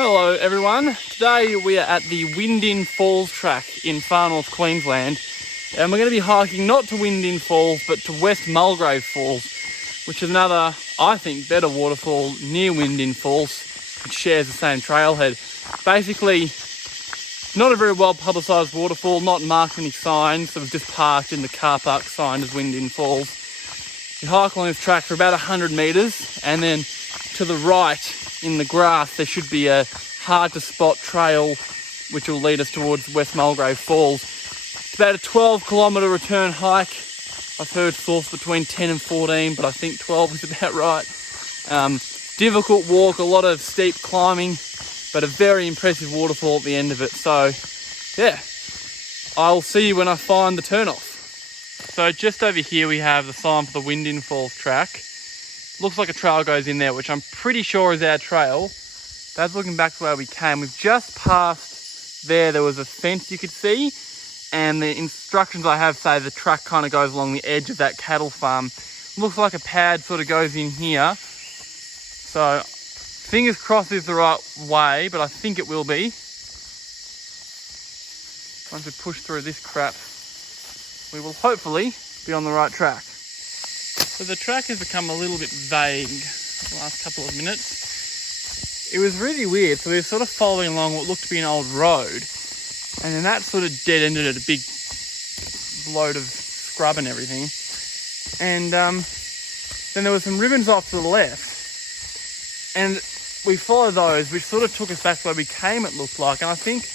Hello everyone, today we are at the Windin Falls track in far north Queensland, and we're going to be hiking not to Windin Falls but to West Mulgrave Falls, which is another, I think, better waterfall near Windin Falls, which shares the same trailhead. Basically, not a very well publicised waterfall, not marked any signs, so we've just parked in the car park sign as Windin Falls. You hike along this track for about 100 metres, and then to the right in the grass there should be a hard to spot trail which will lead us towards West Mulgrave Falls. It's about a 12-kilometre return hike. I've heard thoughts between 10 and 14, but I think 12 is about right. Difficult walk, a lot of steep climbing, but a very impressive waterfall at the end of it. So yeah, I'll see you when I find the turnoff. So just over here we have the sign for the Windin Falls track. Looks like a trail goes in there, which I'm pretty sure is our trail. That's looking back to where we came. We've just passed there was a fence you could see, and the instructions I have say the track kind of goes along the edge of that cattle farm. Looks like a pad sort of goes in here. So fingers crossed is the right way, but I think it will be. Once we push through this crap, we will hopefully be on the right track. So the track has become a little bit vague the last couple of minutes. It was really weird. So we were sort of following along what looked to be an old road, and then that sort of dead ended at a big load of scrub and everything. And then there were some ribbons off to the left, and we followed those, which sort of took us back to where we came, it looked like. And I think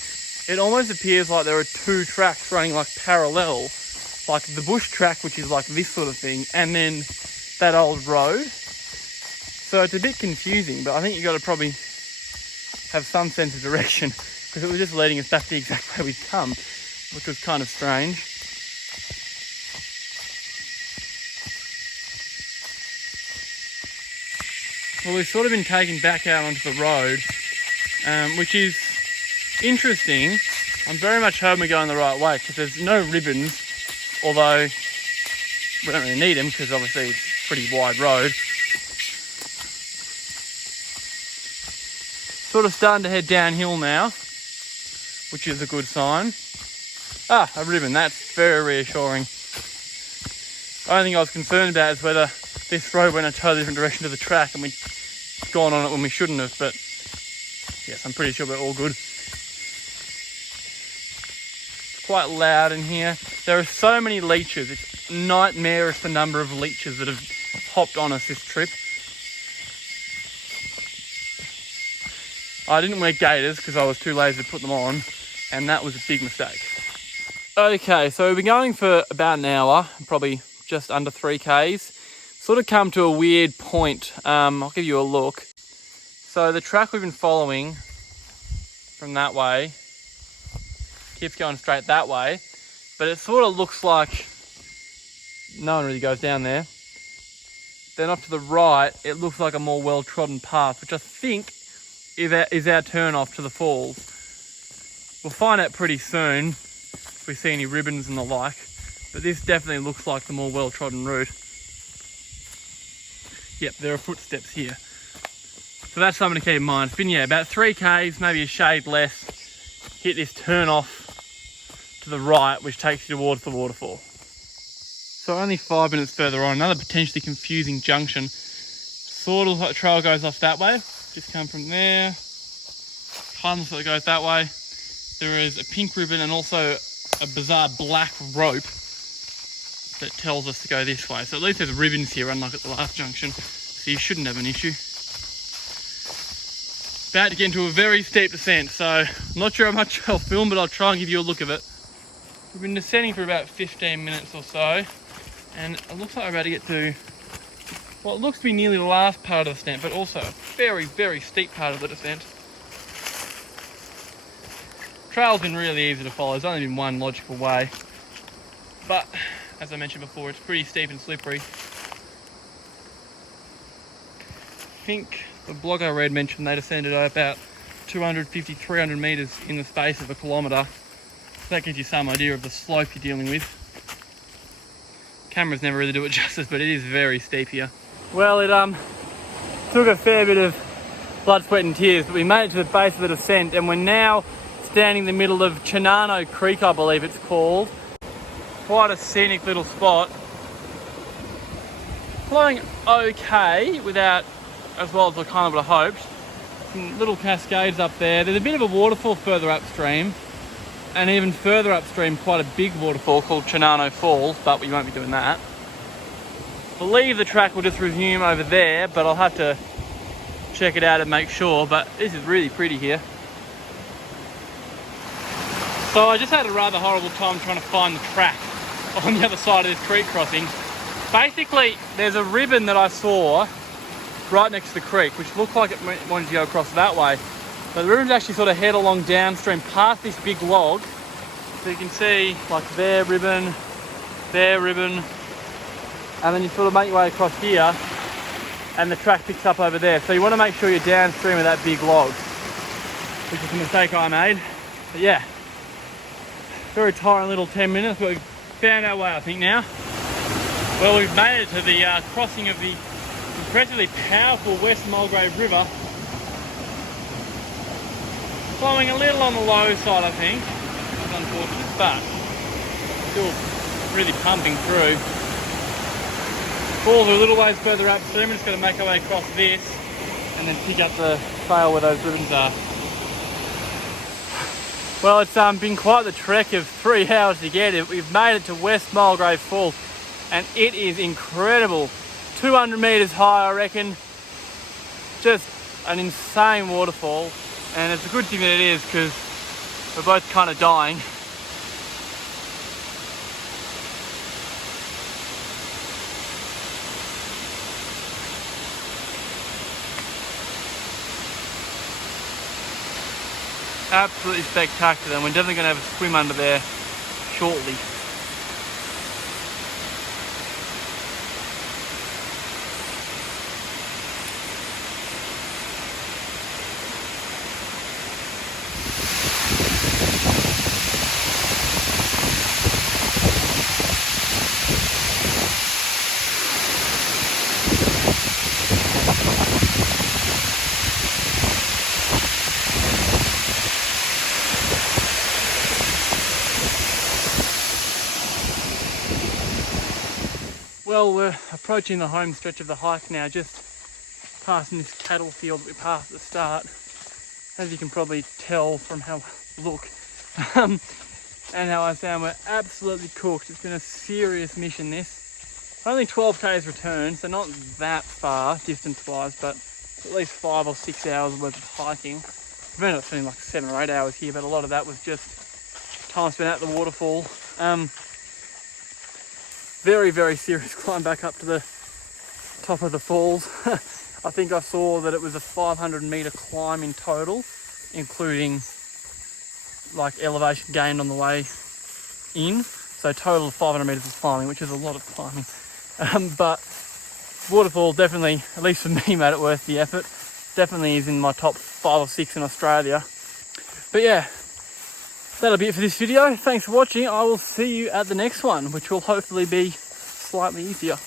it almost appears like there are two tracks running like parallel, like the bush track, which is like this sort of thing, and then that old road. So it's a bit confusing, but I think you got to probably have some sense of direction, because it was just leading us back the exact way we'd come, which was kind of strange. Well, we've sort of been taken back out onto the road, which is interesting. I'm very much hoping we're going the right way, because there's no ribbons, although we don't really need them because obviously it's a pretty wide road. Sort of starting to head downhill now, which is a good sign. Ah, a ribbon, that's very reassuring. The only thing I was concerned about is whether this road went a totally different direction to the track and we'd gone on it when we shouldn't have, but yes, I'm pretty sure we're all good. Quite loud in here. There are so many leeches. It's nightmarish the number of leeches that have hopped on us this trip. I didn't wear gaiters because I was too lazy to put them on, and that was a big mistake. Okay, so we've been going for about an hour, probably just under 3Ks. Sort of come to a weird point. I'll give you a look. So the track we've been following from that way keeps going straight that way, but it sort of looks like no one really goes down there. Then off to the right, it looks like a more well-trodden path, which I think is our turn off to the falls. We'll find out pretty soon if we see any ribbons and the like, but this definitely looks like the more well-trodden route. Yep, there are footsteps here. So that's something to keep in mind. It's been, about 3Ks, maybe a shade less. Hit this turn off to the right, which takes you towards the waterfall. So only 5 minutes further on, another potentially confusing junction. Sort of like the trail goes off that way. Just come from there. Kind of looks like it goes that way. There is a pink ribbon and also a bizarre black rope that tells us to go this way. So at least there's ribbons here, unlike at the last junction. So you shouldn't have an issue. About to get into a very steep descent, so I'm not sure how much I'll film, but I'll try and give you a look of it. We've been descending for about 15 minutes or so, and it looks like we're about to get to what looks to be nearly the last part of the descent, but also a very, very steep part of the descent. Trail's been really easy to follow. There's only been one logical way, but as I mentioned before, it's pretty steep and slippery. I think the blog I read mentioned they descended about 250, 300 metres in the space of a kilometre. So that gives you some idea of the slope you're dealing with. Cameras never really do it justice, but it is very steep here. Well, it took a fair bit of blood, sweat and tears, but we made it to the base of the descent and we're now standing in the middle of Chinano Creek, I believe it's called. Quite a scenic little spot. Flowing okay, without as well as I kind of would have hoped. Some little cascades up there. There's a bit of a waterfall further upstream, and even further upstream quite a big waterfall called Chinano Falls, but we won't be doing that. I believe the track will just resume over there, but I'll have to check it out and make sure. But this is really pretty here. So I just had a rather horrible time trying to find the track on the other side of this creek crossing. Basically, there's a ribbon that I saw right next to the creek, which looked like it wanted to go across that way. But the ribbons actually sort of head along downstream past this big log. So you can see like there ribbon, and then you sort of make your way across here and the track picks up over there. So you want to make sure you're downstream of that big log, which is a mistake I made. But yeah, very tiring little 10 minutes, but we've found our way I think now. Well, we've made it to the crossing of the impressively powerful West Mulgrave River. Flowing a little on the low side I think, which is unfortunate, but still really pumping through. Falls are a little ways further upstream. We're just going to make our way across this and then pick up the trail where those ribbons are. Well, it's been quite the trek of 3 hours to get it. We've made it to West Mulgrave Falls and it is incredible. 200 metres high, I reckon. Just an insane waterfall, and it's a good thing that it is because we're both kind of dying. Absolutely spectacular, and we're definitely going to have a swim under there shortly. Well, we're approaching the home stretch of the hike now, just passing this cattle field that we passed at the start. As you can probably tell from how I look and how I sound, we're absolutely cooked. It's been a serious mission this. Only 12 k's return, so not that far distance wise, but at least 5 or 6 hours worth of hiking. We've ended up spending like 7 or 8 hours here, but a lot of that was just time spent at the waterfall. Very, very serious climb back up to the top of the falls. I think I saw that it was a 500 metre climb in total, including like elevation gained on the way in. So a total of 500 metres of climbing, which is a lot of climbing. But waterfall definitely, at least for me, made it worth the effort. Definitely is in my top 5 or 6 in Australia. But yeah, that'll be it for this video. Thanks for watching. I will see you at the next one, which will hopefully be slightly easier.